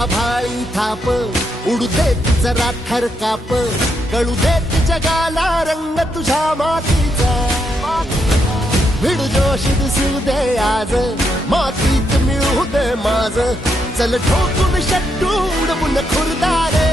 आभाळी थाप उडू देत जरा थरकाप कळू देत जगाला रंग तुझ्या मातीचा भिडू जोश दिसू दे आज मातीत मिळू दे माझ चल ठोकून शट्टू उडवून खुरदारे